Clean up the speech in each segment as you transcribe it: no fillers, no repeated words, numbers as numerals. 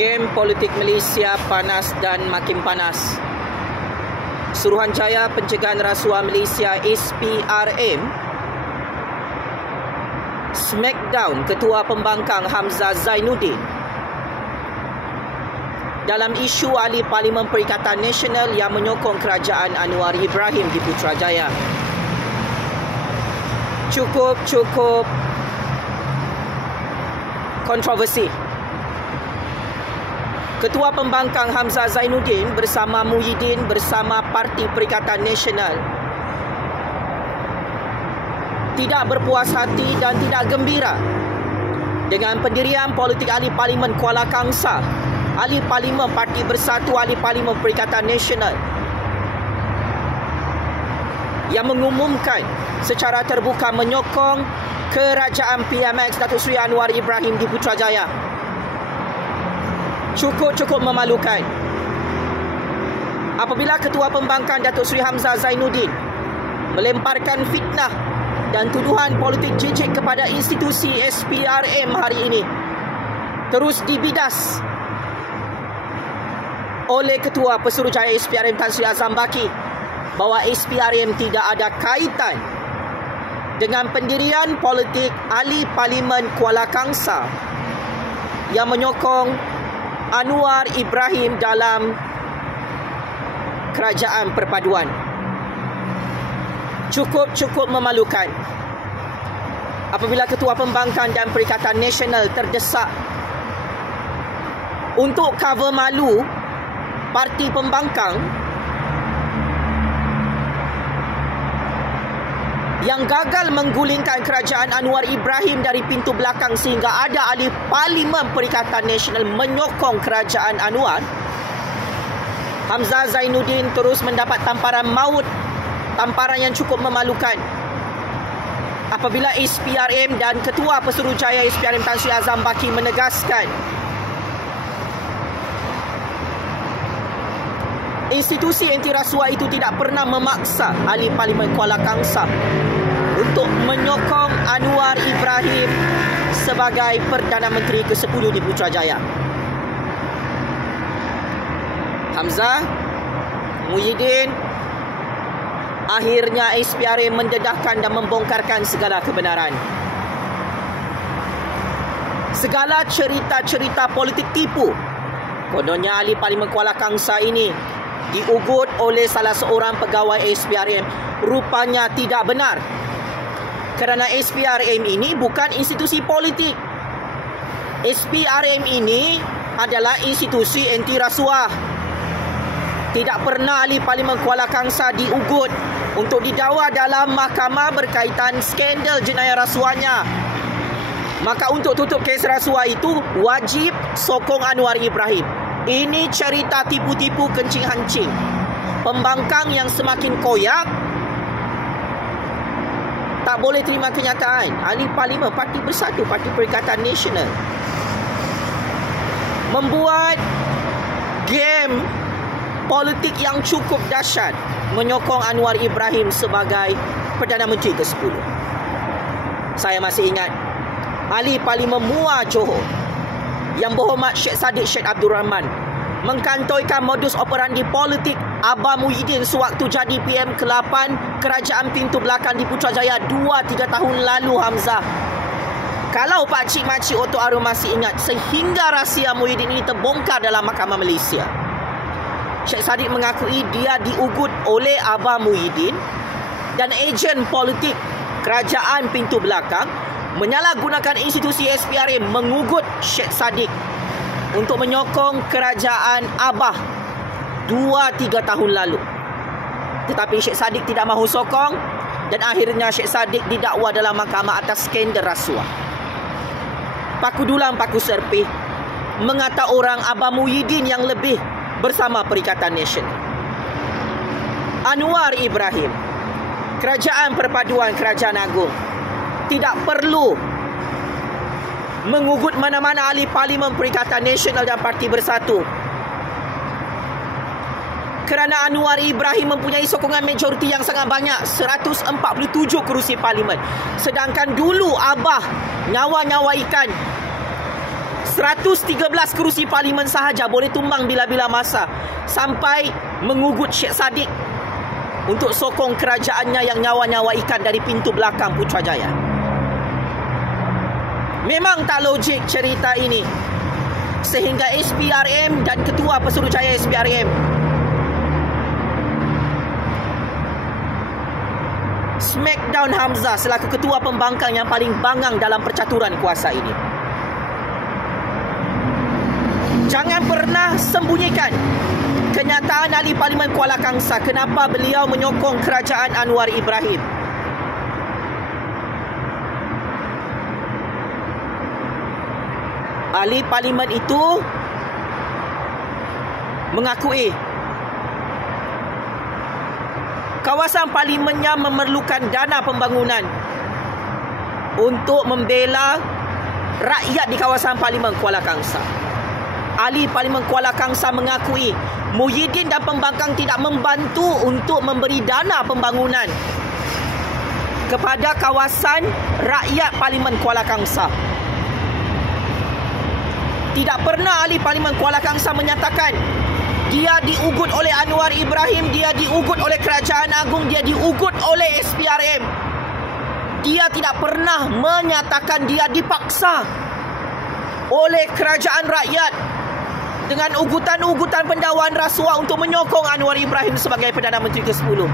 Game politik Malaysia panas dan makin panas. Suruhanjaya Pencegahan Rasuah Malaysia SPRM smackdown Ketua Pembangkang Hamzah Zainuddin dalam isu ahli Parlimen Perikatan Nasional yang menyokong kerajaan Anwar Ibrahim di Putrajaya. Cukup kontroversi. Ketua Pembangkang Hamzah Zainuddin bersama Muhyiddin bersama Parti Perikatan Nasional tidak berpuas hati dan tidak gembira dengan pendirian politik ahli Parlimen Kuala Kangsar, ahli Parlimen Parti Bersatu, ahli Parlimen Perikatan Nasional yang mengumumkan secara terbuka menyokong kerajaan PMX Datuk Seri Anwar Ibrahim di Putrajaya. Cukup memalukan apabila Ketua Pembangkang Datuk Seri Hamzah Zainuddin melemparkan fitnah dan tuduhan politik jijik kepada institusi SPRM hari ini, terus dibidas oleh Ketua Pesuruhjaya SPRM Tan Sri Azam Baki bahawa SPRM tidak ada kaitan dengan pendirian politik ahli Parlimen Kuala Kangsar yang menyokong Anwar Ibrahim dalam kerajaan perpaduan. Cukup memalukan apabila Ketua Pembangkang dan Perikatan Nasional terdesak untuk cover malu parti pembangkang yang gagal menggulingkan kerajaan Anwar Ibrahim dari pintu belakang sehingga ada ahli Parlimen Perikatan Nasional menyokong kerajaan Anwar. Hamzah Zainuddin terus mendapat tamparan maut, tamparan yang cukup memalukan apabila SPRM dan Ketua Pesuruhjaya SPRM Tan Sri Azam Baki menegaskan institusi anti rasuah itu tidak pernah memaksa ahli Parlimen Kuala Kangsar untuk menyokong Anwar Ibrahim sebagai Perdana Menteri ke-10 di Putrajaya. Hamzah, Muhyiddin, akhirnya SPRM mendedahkan dan membongkarkan segala kebenaran. Segala cerita-cerita politik tipu kononnya ahli Parlimen Kuala Kangsar ini diugut oleh salah seorang pegawai SPRM rupanya tidak benar. Kerana SPRM ini bukan institusi politik. SPRM ini adalah institusi anti rasuah. Tidak pernah ahli Parlimen Kuala Kangsar diugut untuk didakwa dalam mahkamah berkaitan skandal jenayah rasuahnya. Maka untuk tutup kes rasuah itu wajib sokong Anwar Ibrahim. Ini cerita tipu-tipu kencing hancing. Pembangkang yang semakin koyak tak boleh terima kenyataan ahli Parlimen Parti Bersatu, Parti Perikatan Nasional membuat game politik yang cukup dahsyat menyokong Anwar Ibrahim sebagai Perdana Menteri ke-10. Saya masih ingat ahli Parlimen Muar Johor Yang Berhormat Sheikh Saddiq Sheikh Abdul Rahman mengkantoikan modus operandi politik Abah Muhyiddin sewaktu jadi PM ke-8 Kerajaan Pintu Belakang di Putrajaya 2-3 tahun lalu, Hamzah. Kalau pakcik-makcik Otok Arum masih ingat, sehingga rahsia Muhyiddin ini terbongkar dalam Mahkamah Malaysia. Sheikh Saddiq mengakui dia diugut oleh Abah Muhyiddin dan ejen politik Kerajaan Pintu Belakang menyalahgunakan institusi SPRM mengugut Sheikh Saddiq untuk menyokong kerajaan Abah 2-3 tahun lalu. Tetapi Sheikh Saddiq tidak mahu sokong dan akhirnya Sheikh Saddiq didakwa dalam mahkamah atas skandal rasuah. Paku dulang paku serpih mengata orang Abah Muhyiddin yang lebih bersama Perikatan Nasional. Anwar Ibrahim, Kerajaan Perpaduan Kerajaan Agung tidak perlu mengugut mana-mana ahli Parlimen Perikatan Nasional dan Parti Bersatu. Kerana Anwar Ibrahim mempunyai sokongan majoriti yang sangat banyak, 147 kerusi Parlimen. Sedangkan dulu Abah nyawa-nyawa ikan 113 kerusi parlimen sahaja boleh tumbang bila-bila masa, sampai mengugut Syed Saddiq untuk sokong kerajaannya yang nyawa-nyawa ikan dari pintu belakang Putrajaya. Memang tak logik cerita ini, sehingga SPRM dan Ketua Pesuruhjaya SPRM smackdown Hamzah selaku ketua pembangkang yang paling bangang dalam percaturan kuasa ini. Jangan pernah sembunyikan kenyataan ahli Parlimen Kuala Kangsar kenapa beliau menyokong kerajaan Anwar Ibrahim. Ahli Parlimen itu mengakui kawasan parlimennya memerlukan dana pembangunan untuk membela rakyat di kawasan Parlimen Kuala Kangsar. Ahli Parlimen Kuala Kangsar mengakui Muhyiddin dan pembangkang tidak membantu untuk memberi dana pembangunan kepada kawasan rakyat Parlimen Kuala Kangsar. Tidak pernah ahli Parlimen Kuala Kangsar menyatakan dia diugut oleh Anwar Ibrahim, dia diugut oleh Kerajaan Agung, dia diugut oleh SPRM. Dia tidak pernah menyatakan dia dipaksa oleh kerajaan rakyat dengan ugutan-ugutan pendakwaan rasuah untuk menyokong Anwar Ibrahim sebagai Perdana Menteri ke-10.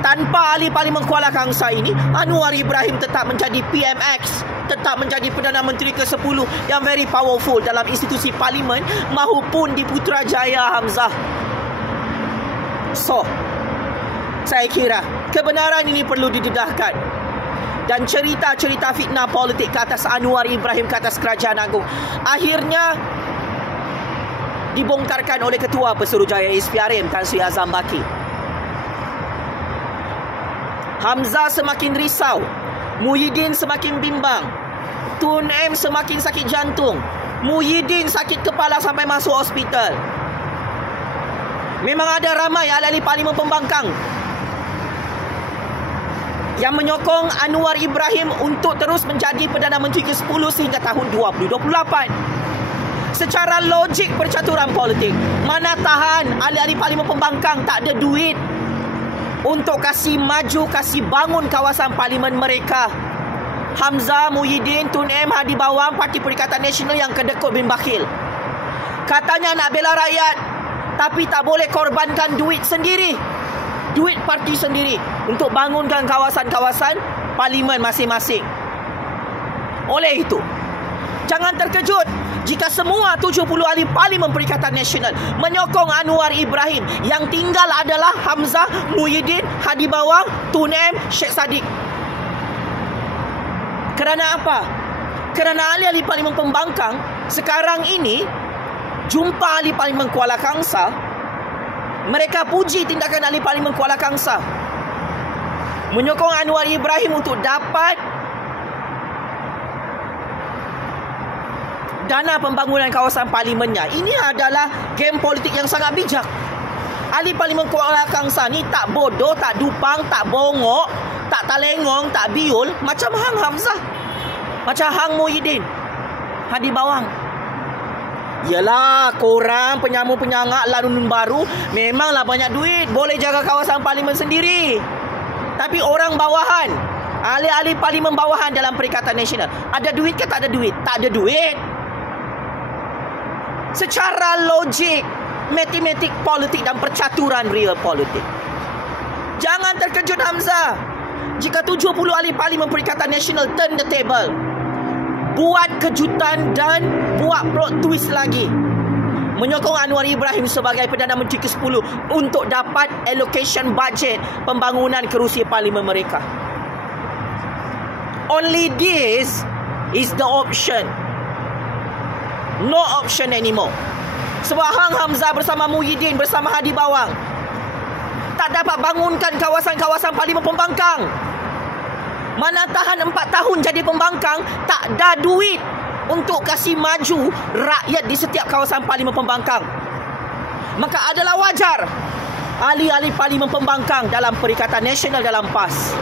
Tanpa ahli Parlimen Kuala Kangsar ini, Anwar Ibrahim tetap menjadi PMX, tetap menjadi Perdana Menteri ke-10 yang very powerful dalam institusi parlimen maupun di Putrajaya Hamzah. So, saya kira kebenaran ini perlu didedahkan. Dan cerita-cerita fitnah politik ke atas Anwar Ibrahim, ke atas Kerajaan Agung, akhirnya dibongkarkan oleh Ketua Pesuruhjaya SPRM Tan Sri Azam Baki. Hamzah semakin risau, Muhyiddin semakin bimbang, Tun M semakin sakit jantung, Muhyiddin sakit kepala sampai masuk hospital. Memang ada ramai ahli Parlimen pembangkang yang menyokong Anwar Ibrahim untuk terus menjadi Perdana Menteri ke-10 sehingga tahun 2028. Secara logik percaturan politik, mana tahan ahli-ahli Parlimen pembangkang tak ada duit untuk kasih maju, kasih bangun kawasan parlimen mereka. Hamzah, Muhyiddin, Tun M, Hadi Bawang, Parti Perikatan Nasional yang kedekut bin bakhil. Katanya nak bela rakyat, tapi tak boleh korbankan duit sendiri, duit parti sendiri untuk bangunkan kawasan-kawasan parlimen masing-masing. Oleh itu, jangan terkejut jika semua 70 ahli Parlimen Perikatan Nasional menyokong Anwar Ibrahim. Yang tinggal adalah Hamzah, Muhyiddin, Hadi Bawang, Tun M, Syed Saddiq. Kerana apa? Kerana ahli-ahli Parlimen pembangkang sekarang ini jumpa ahli Parlimen Kuala Kangsar, mereka puji tindakan ahli Parlimen Kuala Kangsar menyokong Anwar Ibrahim untuk dapat dana pembangunan kawasan parlimennya. Ini adalah game politik yang sangat bijak. Ahli Parlimen Kuala Kangsar ni tak bodoh, tak dupang, tak bongok, tak talengong, tak biul macam Hang Hamzah, macam Hang Muhyiddin, Hadi Bawang. Yalah, korang penyamu-penyangak lanun baru memanglah banyak duit, boleh jaga kawasan parlimen sendiri. Tapi orang bawahan, ahli-ahli parlimen bawahan dalam Perikatan Nasional, ada duit ke tak ada duit? Tak ada duit. Secara logik, matematik politik dan percaturan real politik. Jangan terkejut Hamzah jika 70 ahli Parlimen Perikatan Nasional turn the table, buat kejutan dan buat plot twist lagi, menyokong Anwar Ibrahim sebagai Perdana Menteri ke-10 untuk dapat allocation budget pembangunan kerusi parlimen mereka. Only this is the option. No option anymore. Sebab Hang Hamzah bersama Muhyiddin, bersama Hadi Bawang tak dapat bangunkan kawasan-kawasan parlimen pembangkang. Mana tahan 4 tahun jadi pembangkang, tak ada duit untuk kasih maju rakyat di setiap kawasan parlimen pembangkang. Maka adalah wajar ahli-ahli parlimen pembangkang dalam Perikatan Nasional dalam PAS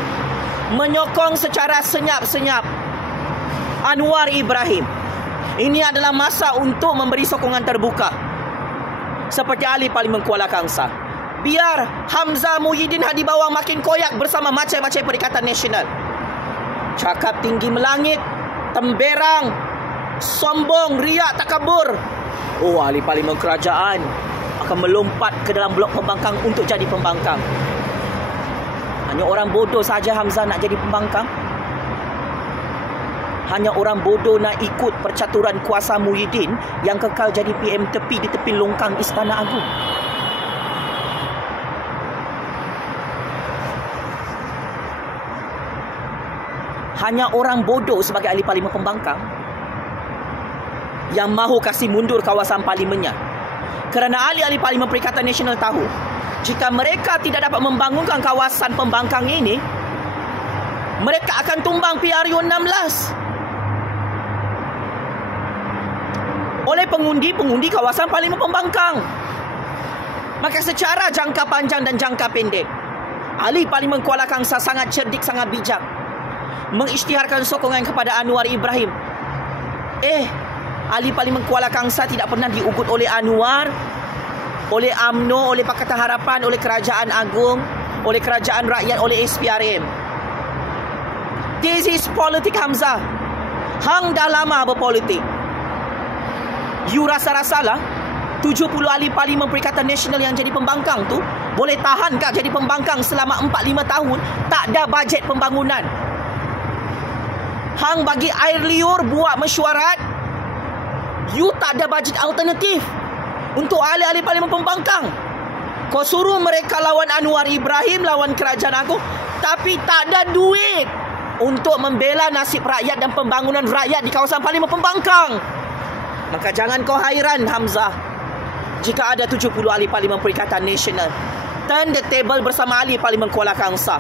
menyokong secara senyap-senyap Anwar Ibrahim Ini adalah masa untuk memberi sokongan terbuka. Seperti ahli Parlimen Kuala Kangsar. Biar Hamzah Muhyiddin Hadibawang makin koyak bersama macam-macam Perikatan Nasional. Cakap tinggi melangit, temberang, sombong, riak, takabur. Oh, ahli Parlimen Kerajaan akan melompat ke dalam blok pembangkang untuk jadi pembangkang. Hanya orang bodoh saja Hamzah nak jadi pembangkang. Hanya orang bodoh nak ikut percaturan kuasa Muhyiddin yang kekal jadi PM tepi di tepi longkang Istana Agung. Hanya orang bodoh sebagai ahli Parlimen pembangkang yang mahu kasih mundur kawasan parlimennya. Kerana ahli-ahli Parlimen Perikatan Nasional tahu, jika mereka tidak dapat membangunkan kawasan pembangkang ini, mereka akan tumbang PRU 16 oleh pengundi-pengundi kawasan Parlimen pembangkang. Maka secara jangka panjang dan jangka pendek, ahli Parlimen Kuala Kangsar sangat cerdik, sangat bijak mengisytiharkan sokongan kepada Anwar Ibrahim. Ahli Parlimen Kuala Kangsar tidak pernah diugut oleh Anwar, oleh UMNO, oleh Pakatan Harapan, oleh Kerajaan Agung, oleh Kerajaan Rakyat, oleh SPRM. This is politik Hamzah. Hang dah lama berpolitik. You rasa-rasalah 70 ahli Parlimen Perikatan Nasional yang jadi pembangkang tu boleh tahankah jadi pembangkang selama 4-5 tahun tak ada bajet pembangunan? Hang bagi air liur buat mesyuarat, you tak ada bajet alternatif untuk ahli-ahli Parlimen pembangkang. Kau suruh mereka lawan Anwar Ibrahim, lawan Kerajaan Agung, tapi tak ada duit untuk membela nasib rakyat dan pembangunan rakyat di kawasan Parlimen pembangkang. Maka jangan kau hairan Hamzah jika ada 70 ahli Parlimen Perikatan Nasional turn the table bersama ahli Parlimen Kuala Kangsar,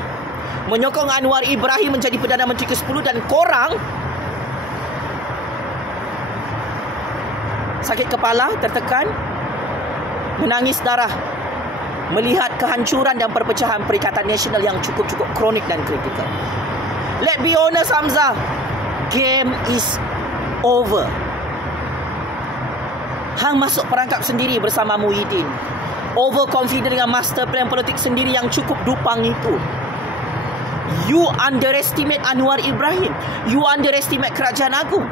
menyokong Anwar Ibrahim menjadi Perdana Menteri ke-10, dan korang sakit kepala, tertekan, menangis darah melihat kehancuran dan perpecahan Perikatan Nasional yang cukup-cukup kronik dan kritikal. Let's be honest Hamzah, game is over. Hang masuk perangkap sendiri bersama Muhyiddin. Overconfident dengan master plan politik sendiri yang cukup dupang itu. You underestimate Anwar Ibrahim. You underestimate Kerajaan Agung.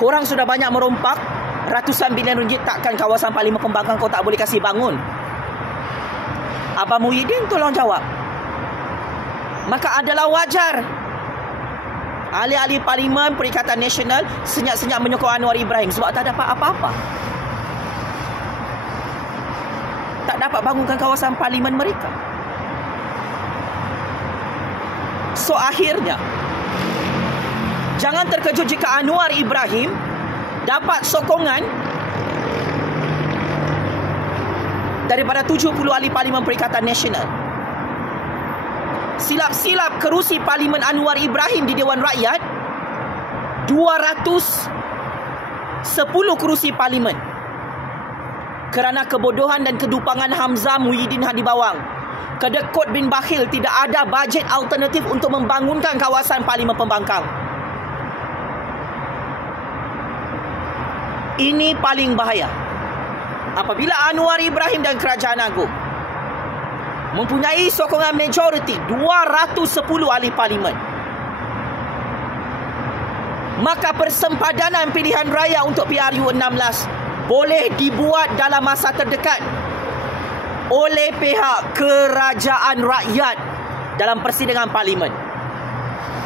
Korang sudah banyak merompak ratusan bilion ringgit, takkan kawasan Parlimen pembangkang kau tak boleh kasih bangun? Abang Muhyiddin tolong jawab. Maka adalah wajar ahli-ahli Parlimen Perikatan Nasional senyap-senyap menyokong Anwar Ibrahim sebab tak dapat apa-apa. Tak dapat bangunkan kawasan parlimen mereka. So akhirnya, jangan terkejut jika Anwar Ibrahim dapat sokongan daripada 70 ahli Parlimen Perikatan Nasional. Silap-silap kerusi Parlimen Anwar Ibrahim di Dewan Rakyat 210 kerusi Parlimen. Kerana kebodohan dan kedupangan Hamzah Muhyiddin Hadibawang, kedekut bin bakhil, tidak ada bajet alternatif untuk membangunkan kawasan Parlimen pembangkang. Ini paling bahaya. Apabila Anwar Ibrahim dan Kerajaan Agung mempunyai sokongan majoriti 210 ahli parlimen, maka persempadanan pilihan raya untuk PRU 16 boleh dibuat dalam masa terdekat oleh pihak Kerajaan Rakyat dalam persidangan parlimen.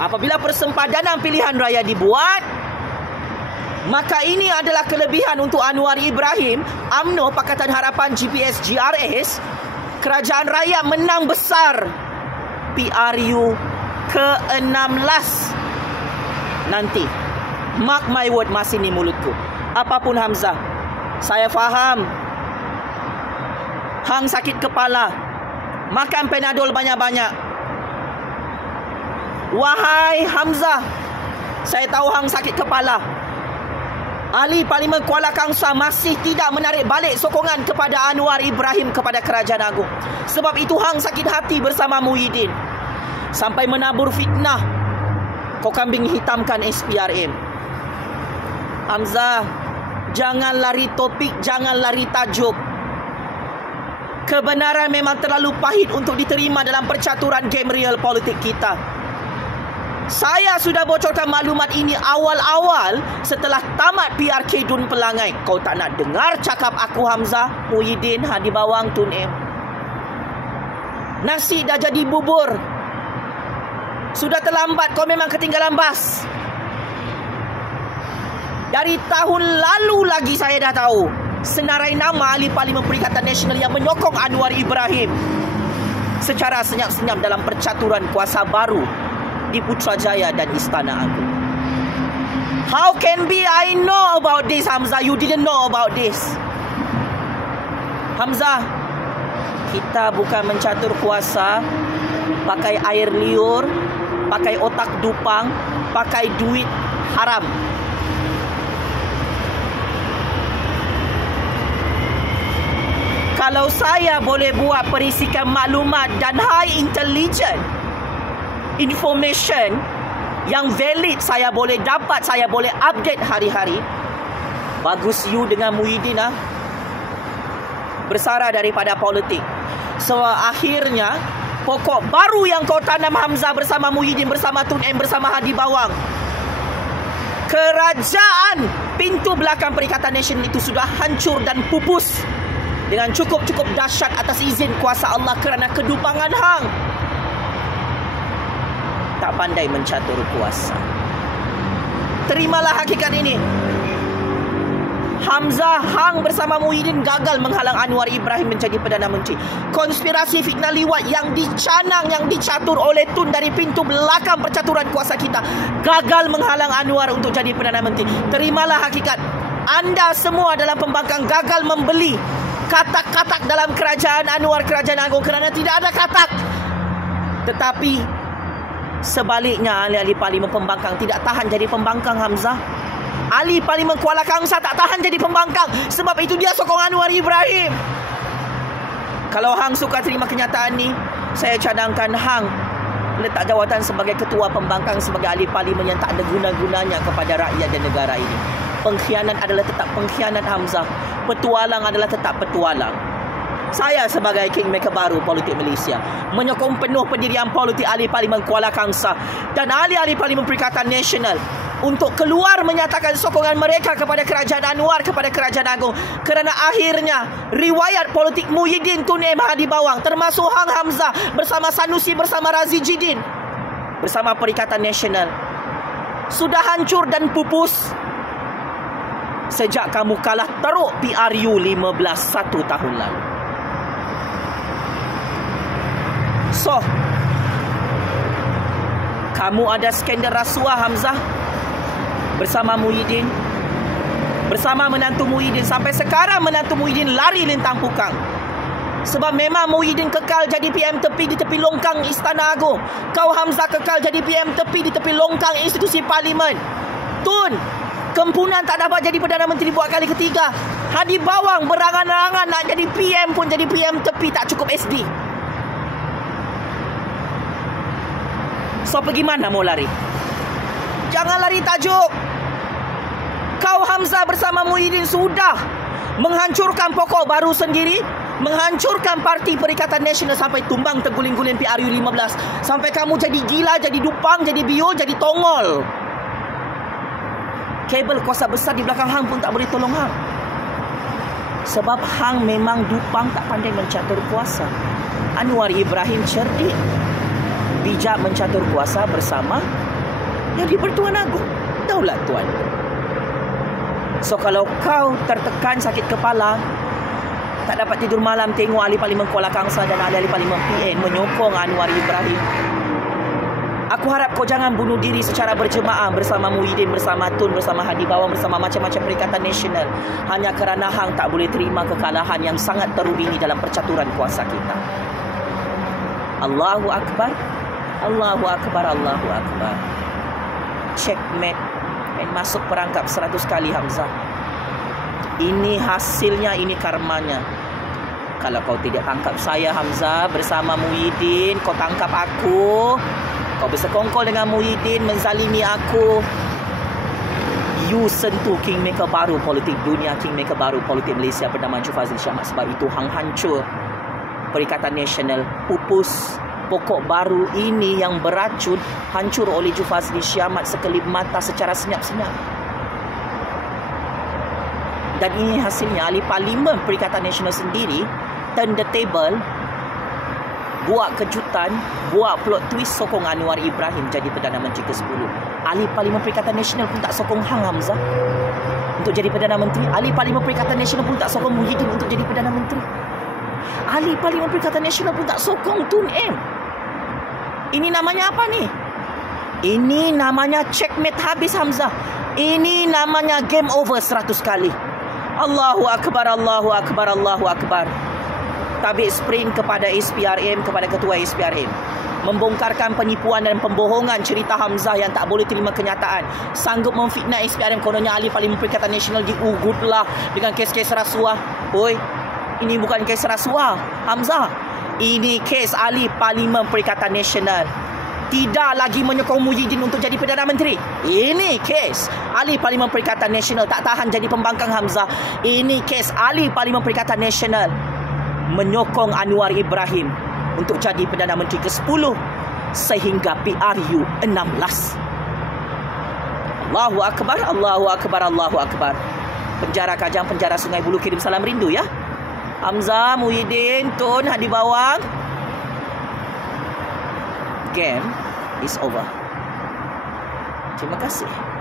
Apabila persempadanan pilihan raya dibuat, maka ini adalah kelebihan untuk Anwar Ibrahim, UMNO, Pakatan Harapan, GPS, GRS. Kerajaan Rakyat menang besar PRU ke-16 nanti. Mark my word, masih ni mulutku. Apapun Hamzah, saya faham hang sakit kepala, makan Panadol banyak-banyak. Wahai Hamzah, saya tahu hang sakit kepala. Ahli Parlimen Kuala Kangsar masih tidak menarik balik sokongan kepada Anwar Ibrahim kepada Kerajaan Agung. Sebab itu hang sakit hati bersama Muhyiddin. sampai menabur fitnah. Kau kambing hitamkan SPRM. Hamzah, jangan lari topik, jangan lari tajuk. Kebenaran memang terlalu pahit untuk diterima dalam percaturan game real politik kita. Saya sudah bocorkan maklumat ini awal-awal setelah tamat PRK Dun Pelangai. Kau tak nak dengar cakap aku, Hamzah, Muhyiddin, Hadi Bawang, Tun M. Nasi dah jadi bubur. Sudah terlambat, kau memang ketinggalan bas. Dari tahun lalu lagi saya dah tahu senarai nama ahli Parlimen Perikatan Nasional yang menyokong Anwar Ibrahim secara senyap-senyap dalam percaturan kuasa baru di Putrajaya dan Istana Agung. How can be I know about this, Hamzah? You didn't know about this. Hamzah, kita bukan mencatur kuasa pakai air liur, pakai otak dupang, pakai duit haram. Kalau saya boleh buat perisikan maklumat dan high intelligence information yang valid, saya boleh dapat, saya boleh update hari-hari. Bagus you dengan Muhyiddin bersara daripada politik. So akhirnya pokok baru yang kau tanam, Hamzah, bersama Muhyiddin, bersama Tun M, bersama Hadi Bawang, kerajaan pintu belakang Perikatan Nasional itu sudah hancur dan pupus dengan cukup-cukup dahsyat atas izin kuasa Allah kerana kedupangan hang tak pandai mencatur kuasa. Terimalah hakikat ini. Hamzah, hang bersama Muhyiddin gagal menghalang Anwar Ibrahim menjadi Perdana Menteri. Konspirasi fitnah liwat yang dicanang, yang dicatur oleh Tun dari pintu belakang percaturan kuasa kita gagal menghalang Anwar untuk jadi Perdana Menteri. Terimalah hakikat. Anda semua dalam pembangkang gagal membeli katak-katak dalam kerajaan Anwar, kerajaan agung, kerana tidak ada katak. Tetapi sebaliknya, ahli-ahli Parlimen Pembangkang tidak tahan jadi pembangkang, Hamzah. Ahli Parlimen Kuala Kangsar tak tahan jadi pembangkang. Sebab itu dia sokong Anwar Ibrahim. Kalau hang suka terima kenyataan ni, saya cadangkan hang letak jawatan sebagai ketua pembangkang, sebagai ahli Parlimen yang tak ada guna-gunanya kepada rakyat dan negara ini. Pengkhianat adalah tetap pengkhianat, Hamzah. Petualang adalah tetap petualang. Saya sebagai kingmaker baru politik Malaysia menyokong penuh pendirian politik ahli Parlimen Kuala Kangsar dan ahli-ahli Parlimen Perikatan Nasional untuk keluar menyatakan sokongan mereka kepada kerajaan Anwar, kepada kerajaan agung, kerana akhirnya riwayat politik Muhyiddin, Tun M, Hadi Bawang, termasuk hang, Hamzah, bersama Sanusi, bersama Razi Jidin, bersama Perikatan Nasional sudah hancur dan pupus sejak kamu kalah teruk PRU 15 1 tahun lalu. So, kamu ada skandal rasuah, Hamzah, bersama Muhyiddin, bersama menantu Muhyiddin. Sampai sekarang menantu Muhyiddin lari lintang pukang. Sebab memang Muhyiddin kekal jadi PM tepi di tepi longkang Istana Agung. Kau, Hamzah, kekal jadi PM tepi di tepi longkang institusi Parlimen. Tun, kempunan tak dapat jadi Perdana Menteri buat kali ketiga. Hadi Bawang berangan-angan nak jadi PM pun jadi PM tepi, tak cukup SD. So, pergi mana mau lari? Jangan lari tajuk. Kau, Hamzah, bersama Muhyiddin sudah menghancurkan pokok baru sendiri, menghancurkan Parti Perikatan Nasional sampai tumbang terguling-guling PRU 15. Sampai kamu jadi gila, jadi dupang, jadi biol, jadi tongol. Kabel kuasa besar di belakang hang pun tak boleh tolong hang. Sebab hang memang dupang, tak pandai mencatur kuasa. Anwar Ibrahim cerdik, bijak mencatur kuasa bersama yang di Pertuan Agong, Daulat Tuan. So, kalau kau tertekan, sakit kepala, tak dapat tidur malam tengok ahli Parlimen Kuala Kangsar dan ahli-ahli Parlimen PN menyokong Anwar Ibrahim, aku harap kau jangan bunuh diri secara berjemaah bersama Muhyiddin, bersama Tun, bersama Hadi Bawang, bersama macam-macam Perikatan Nasional, hanya kerana hang tak boleh terima kekalahan yang sangat teruk ini dalam percaturan kuasa kita. Allahu Akbar, Allahu Akbar, Allahu Akbar. Checkmate. Masuk perangkap 100 kali, Hamzah. Ini hasilnya, ini karmanya. Kalau kau tidak tangkap saya, Hamzah, bersama Muhyiddin, kau tangkap aku, kau bersekongkol dengan Muhyiddin, menzalimi aku, you sentuh kingmaker baru politik dunia, kingmaker baru politik Malaysia bernama Encik Fazlin Shah Ahmad. Sebab itu hang hancur Perikatan Nasional. Pupus pokok baru ini yang beracun hancur oleh Encik Fazlin Shah Ahmad sekelip mata secara senyap-senyap. Dan ini hasilnya ahli parlimen Perikatan Nasional sendiri turn the table, buat kejutan, buat plot twist, sokong Anwar Ibrahim jadi Perdana Menteri ke-10. Ahli Parlimen Perikatan Nasional pun tak sokong hang, Hamzah, untuk jadi Perdana Menteri. Ahli Parlimen Perikatan Nasional pun tak sokong Muhyiddin untuk jadi Perdana Menteri. Ahli Parlimen Perikatan Nasional pun tak sokong Tun M. Ini namanya apa ni? Ini namanya checkmate habis, Hamzah. Ini namanya game over 100 kali. Allahu Akbar, Allahu Akbar, Allahu Akbar. Tabik sprint kepada SPRM, kepada Ketua SPRM, membongkarkan penipuan dan pembohongan cerita Hamzah yang tak boleh terima kenyataan. Sanggup memfitnah SPRM, kononnya ahli Parlimen Perikatan Nasional diugutlah dengan kes-kes rasuah. Oi, ini bukan kes rasuah, Hamzah. Ini kes ahli Parlimen Perikatan Nasional. Tidak lagi menyokong Muhyiddin untuk jadi Perdana Menteri. Ini kes ahli Parlimen Perikatan Nasional tak tahan jadi pembangkang, Hamzah. Ini kes ahli Parlimen Perikatan Nasional menyokong Anwar Ibrahim untuk jadi Perdana Menteri ke-10 sehingga PRU 16. Allahu Akbar, Allahu Akbar, Allahu Akbar. Penjara Kajang, penjara Sungai Buloh kirim salam rindu ya. Hamzah, Muhyiddin, Tun, Hadi Bawang. Game is over. Terima kasih.